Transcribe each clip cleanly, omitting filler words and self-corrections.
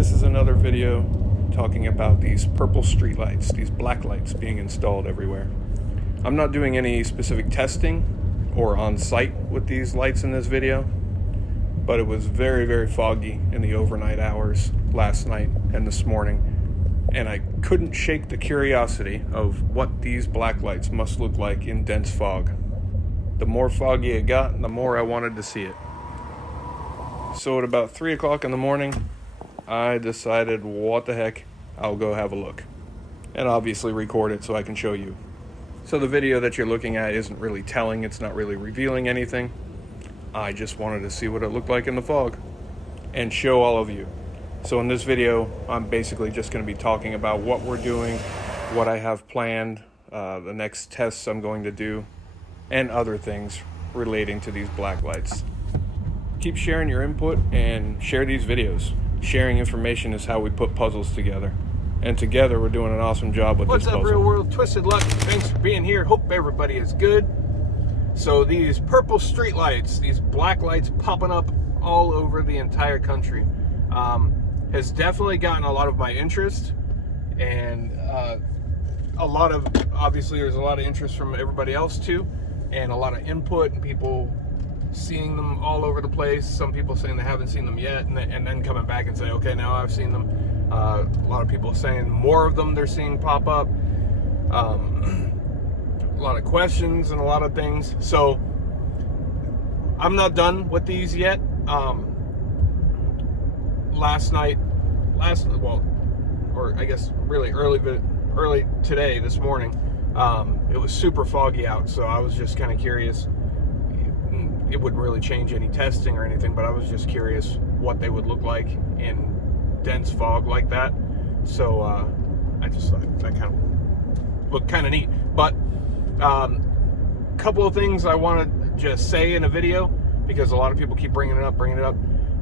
This is another video talking about these purple street lights, these black lights being installed everywhere. I'm not doing any specific testing or on site with these lights in this video, but it was very, very foggy in the overnight hours last night and this morning, and I couldn't shake the curiosity of what these black lights must look like in dense fog. The more foggy it got, the more I wanted to see it. So at about 3 o'clock in the morning, I decided, what the heck, I'll go have a look. And obviously record it so I can show you. So the video that you're looking at isn't really telling, it's not really revealing anything. I just wanted to see what it looked like in the fog and show all of you. So in this video, I'm basically just going to be talking about what we're doing, what I have planned, the next tests I'm going to do, and other things relating to these black lights. Keep sharing your input and share these videos. Sharing information is how we put puzzles together. And together we're doing an awesome job with this puzzle. What's up, Real World? Twisted Luck. Thanks for being here. Hope everybody is good. So these purple street lights, these black lights popping up all over the entire country, has definitely gotten a lot of my interest. And obviously there's a lot of interest from everybody else too. And a lot of input and people seeing them all over the place. Some people saying they haven't seen them yet, and then coming back and say, okay, now I've seen them. A lot of people saying more of them they're seeing pop up. A lot of questions and a lot of things. So I'm not done with these yet. Early today, this morning, it was super foggy out, so I was just kind of curious. It wouldn't really change any testing or anything, but I was just curious what they would look like in dense fog like that. So I just thought that kind of looked kind of neat. But a couple of things I want to just say in a video, because a lot of people keep bringing it up. And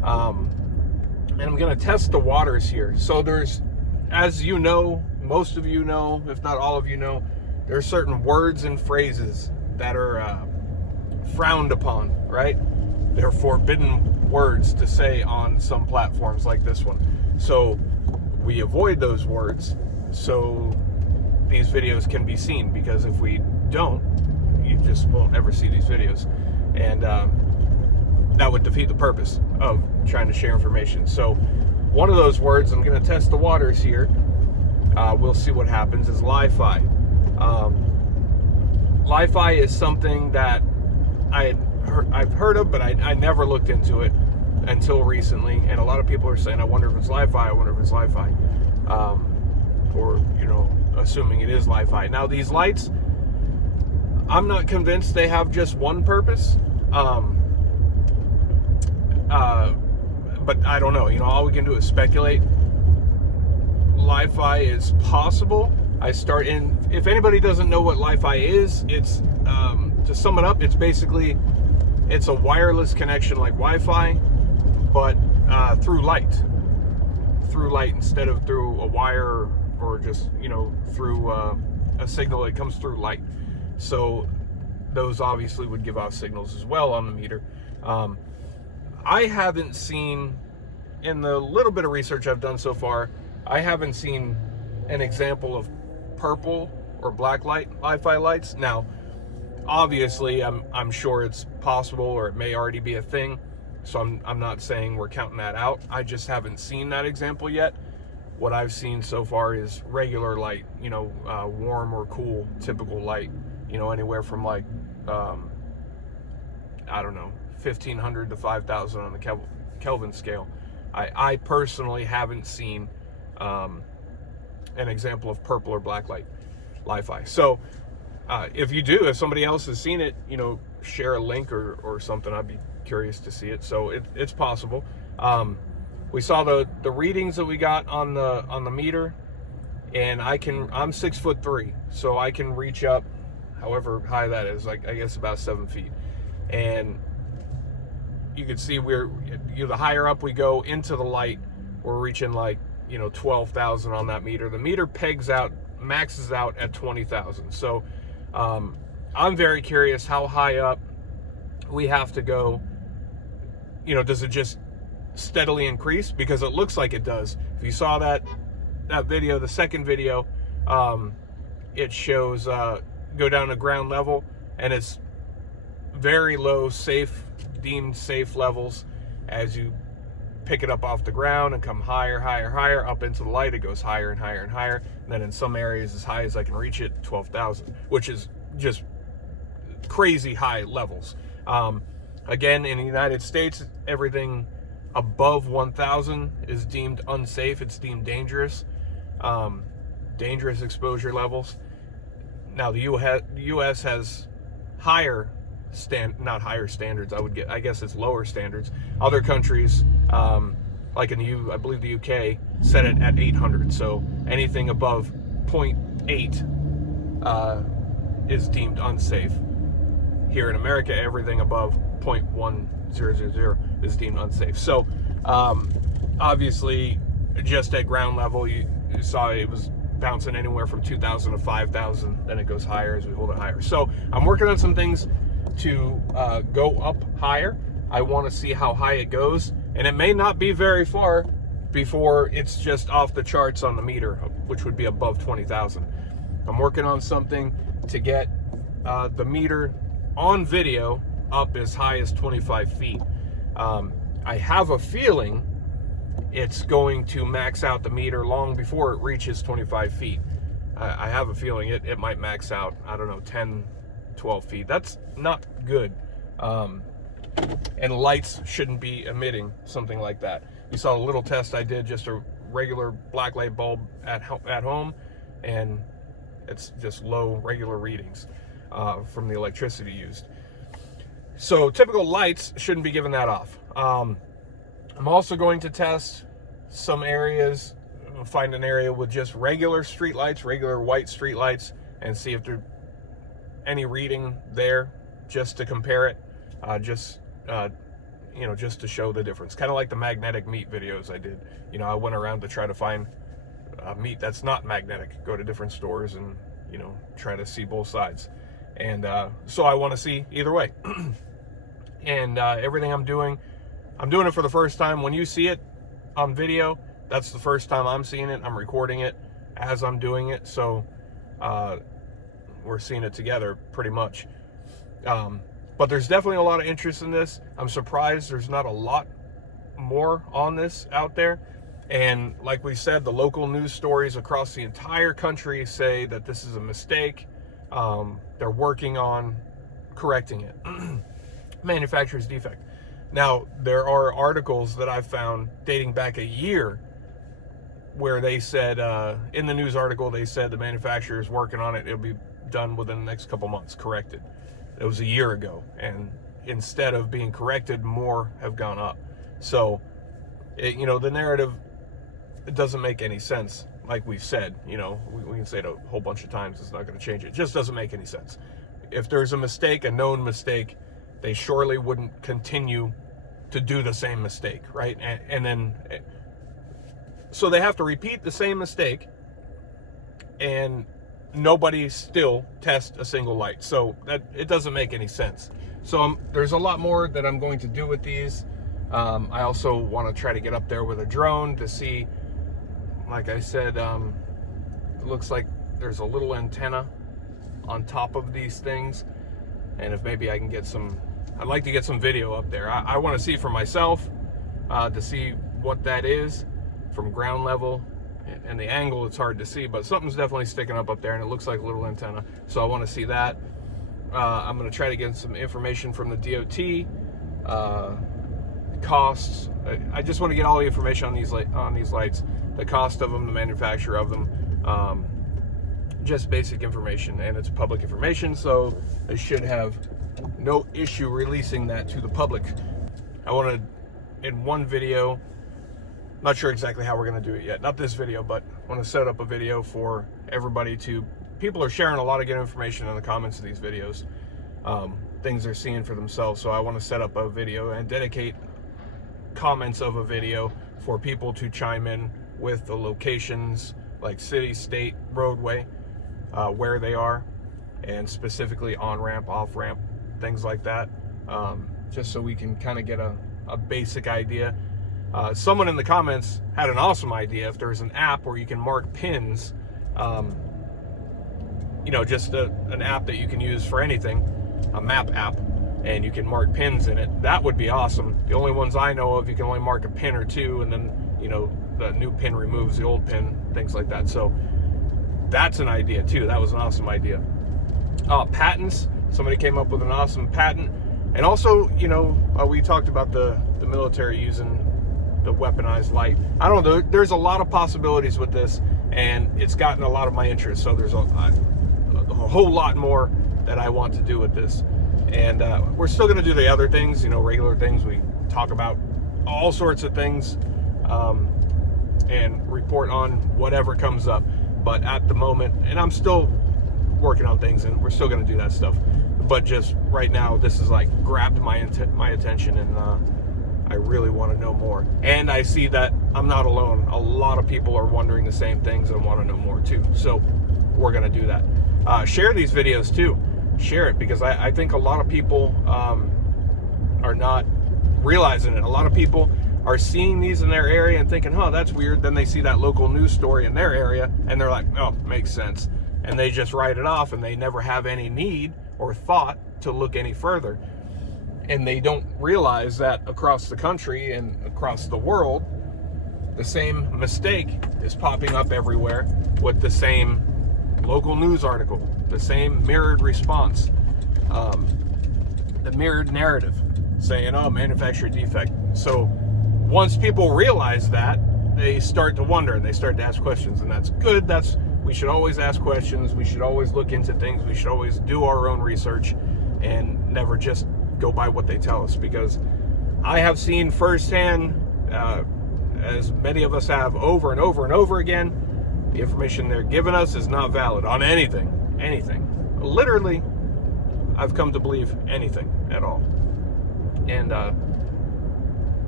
I'm going to test the waters here. So there's, as you know, most of you know, if not all of you know, there are certain words and phrases that are frowned upon, right? They're forbidden words to say on some platforms like this one. So we avoid those words so these videos can be seen, because if we don't, you just won't ever see these videos. And that would defeat the purpose of trying to share information. So one of those words, I'm going to test the waters here. We'll see what happens, is Li-Fi. Li-Fi is something that I've heard of, but I never looked into it until recently. And a lot of people are saying, I wonder if it's Li-Fi, or, you know, assuming it is Li-Fi. Now, these lights, I'm not convinced they have just one purpose. But I don't know. You know, all we can do is speculate. Li-Fi is possible. If anybody doesn't know what Li-Fi is, it's, to sum it up, it's a wireless connection like Wi-Fi, but through light instead of through a wire, or just, you know, through a signal that comes through light. So those obviously would give off signals as well on the meter. I haven't seen, in the little bit of research I've done so far, I haven't seen an example of purple or black light Li-Fi lights. Now, obviously, I'm sure it's possible, or it may already be a thing. So I'm not saying we're counting that out. I just haven't seen that example yet. What I've seen so far is regular light, you know, warm or cool, typical light, you know, anywhere from like, I don't know, 1,500 to 5,000 on the Kelvin scale. I personally haven't seen an example of purple or black light Li-Fi. So if somebody else has seen it, you know, share a link or something. I'd be curious to see it. So it's possible. We saw the readings that we got on the meter, and I'm 6'3", so I can reach up however high that is, like I guess about 7 feet. And you can see the higher up we go into the light, we're reaching like, you know, 12,000 on that meter. The meter maxes out at 20,000. So I'm very curious how high up we have to go. You know, does it just steadily increase? Because it looks like it does. If you saw that video, the second video, it shows go down to ground level, and it's very low, deemed safe levels. As you pick it up off the ground and come higher, higher, higher up into the light, it goes higher and higher and higher. And then in some areas, as high as I can reach it, 12,000, which is just crazy high levels. Again, in the United States, everything above 1,000 is deemed unsafe. It's deemed dangerous, dangerous exposure levels. Now, the U.S. has not higher standards. I guess it's lower standards. Other countries, like I believe the UK, set it at 800. So anything above 0.8 is deemed unsafe. Here in America, everything above 0.1000 is deemed unsafe. So obviously, just at ground level, you saw it was bouncing anywhere from 2,000 to 5,000. Then it goes higher as we hold it higher. So I'm working on some things to go up higher. I want to see how high it goes, and it may not be very far before it's just off the charts on the meter, which would be above 20,000. I'm working on something to get the meter on video up as high as 25 feet. I have a feeling it's going to max out the meter long before it reaches 25 feet. I have a feeling it might max out, I don't know, 10, 12 feet. That's not good. And lights shouldn't be emitting something like that. You saw a little test I did, just a regular black light bulb at home, and it's just low regular readings from the electricity used. So typical lights shouldn't be giving that off. I'm also going to test some areas, find an area with just regular street lights, regular white street lights, and see if there's any reading there, just to compare it, just to show the difference. Kind of like the magnetic meat videos I did. I went around to try to find meat that's not magnetic, go to different stores and, try to see both sides. And so I want to see either way. And everything I'm doing it for the first time. When you see it on video, that's the first time I'm seeing it. I'm recording it as I'm doing it. So we're seeing it together pretty much. But there's definitely a lot of interest in this. I'm surprised there's not a lot more on this out there. And like we said, the local news stories across the entire country say that this is a mistake. They're working on correcting it. Manufacturer's defect. Now, there are articles that I've found dating back a year where they said, in the news article, they said the manufacturer is working on it. It'll be done within the next couple months, corrected. It was a year ago. And instead of being corrected, more have gone up. So, the narrative, it doesn't make any sense. Like we've said, we can say it a whole bunch of times. It's not going to change it. It just doesn't make any sense. If there's a mistake, a known mistake, they surely wouldn't continue to do the same mistake, right? And then, so they have to repeat the same mistake, and nobody still tests a single light. So that it doesn't make any sense. So there's a lot more that I'm going to do with these. I also want to try to get up there with a drone to see, like I said, it looks like there's a little antenna on top of these things. And if maybe I can get I'd like to get some video up there. I want to see for myself, to see what that is from ground level. And the angle, it's hard to see, but something's definitely sticking up there, and it looks like a little antenna. So I want to see that. I'm going to try to get some information from the DOT, costs. I just want to get all the information on these lights, the cost of them, the manufacturer of them, just basic information, and it's public information, so I should have no issue releasing that to the public. I want to, in one video, not sure exactly how we're going to do it yet, not this video, but I want to set up a video for everybody to, people are sharing a lot of good information in the comments of these videos, things they're seeing for themselves. So I want to set up a video and dedicate comments of a video for people to chime in with the locations, like city, state, roadway, where they are, and specifically on-ramp, off-ramp, things like that, just so we can kind of get a basic idea. Someone in the comments had an awesome idea. If there's an app where you can mark pins, just an app that you can use for anything, a map app, and you can mark pins in it, that would be awesome. The only ones I know of, you can only mark a pin or two, and then the new pin removes the old pin, things like that. So that's an idea too. That was an awesome idea. Patents, somebody came up with an awesome patent. And also, we talked about the military using the weaponized light. I don't know, there's a lot of possibilities with this, and it's gotten a lot of my interest. So there's a whole lot more that I want to do with this. And we're still going to do the other things, regular things. We talk about all sorts of things and report on whatever comes up. But at the moment, and I'm still working on things, and we're still going to do that stuff. But just right now, this is like grabbed my attention, and I really want to know more. And I see that I'm not alone. A lot of people are wondering the same things and want to know more too. So we're going to do that. Share these videos too. Share it, because I think a lot of people are not realizing it. A lot of people are seeing these in their area and thinking, oh, that's weird. Then they see that local news story in their area and they're like, oh, makes sense. And they just write it off, and they never have any need or thought to look any further. And they don't realize that across the country and across the world, the same mistake is popping up everywhere with the same local news article, the same mirrored response, the mirrored narrative saying, oh, manufacturer defect. So once people realize that, they start to wonder and they start to ask questions, and that's good. We should always ask questions. We should always look into things. We should always do our own research and never just go by what they tell us, because I have seen firsthand, as many of us have, over and over and over again, the information they're giving us is not valid on anything. Literally, I've come to believe anything at all. And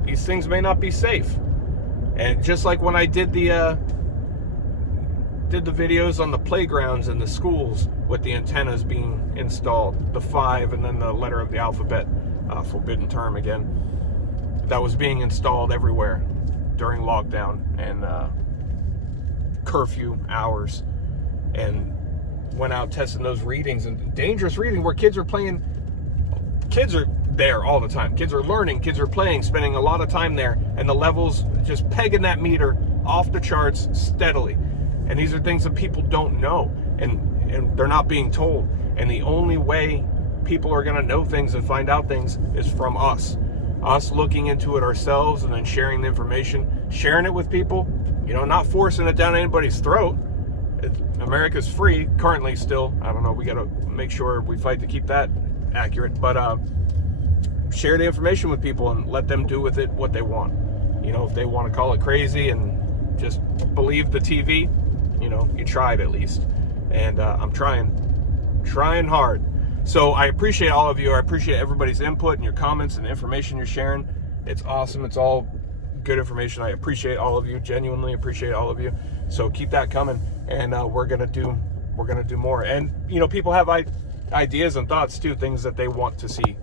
these things may not be safe. And just like when I did the videos on the playgrounds in the schools with the antennas being installed, the 5 and then the letter of the alphabet, forbidden term again, that was being installed everywhere during lockdown and curfew hours, and went out testing those readings, and dangerous reading where kids are playing. Kids are there all the time. Kids are learning, kids are playing, spending a lot of time there, and the levels just pegging that meter off the charts steadily. And these are things that people don't know, and they're not being told. And the only way people are going to know things and find out things is from us looking into it ourselves, and then sharing the information, sharing it with people, not forcing it down anybody's throat. America's free currently still. I don't know, we got to make sure we fight to keep that accurate, but share the information with people and let them do with it what they want. If they want to call it crazy and just believe the TV, you tried at least. And I'm trying hard. So I appreciate all of you. I appreciate everybody's input and your comments and the information you're sharing. It's awesome. It's all good information. I appreciate all of you, genuinely appreciate all of you. So keep that coming, and we're gonna do more. And people have ideas and thoughts too, things that they want to see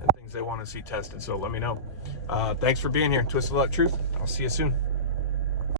and things they want to see tested. So let me know. Thanks for being here. Twisted Luck Truth. I'll see you soon.